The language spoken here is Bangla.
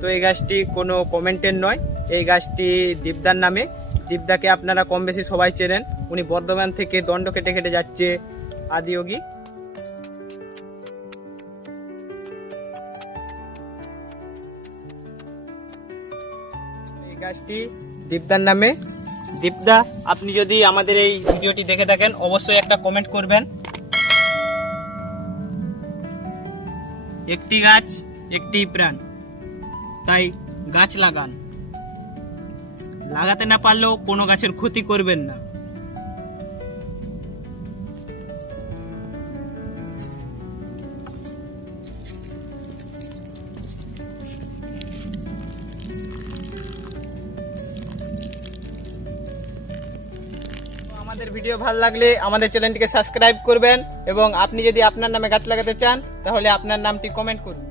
তো এই গাছটি কোনো কমেন্টের নয়, এই গাছটি দীপদার নামে। দীপদাকে আপনারা কম বেশি সবাই চেনেন, উনি বর্ধমান থেকে দণ্ড কেটে কেটে যাচ্ছে আদিয়োগী। এই গাছটি দীপদার নামে। দীপদা, আপনি যদি আমাদের এই ভিডিওটি দেখে থাকেন অবশ্যই একটা কমেন্ট করবেন। একটি গাছ একটি প্রাণ, তাই গাছ লাগান। লাগাতে না পারলেও কোনো গাছের ক্ষতি করবেন না। আমাদের ভিডিও ভালো লাগলে আমাদের চ্যানেলটিকে সাবস্ক্রাইব করবেন এবং আপনি যদি আপনার নামে গাছ লাগাতে চান তাহলে আপনার নামটি কমেন্ট করুন।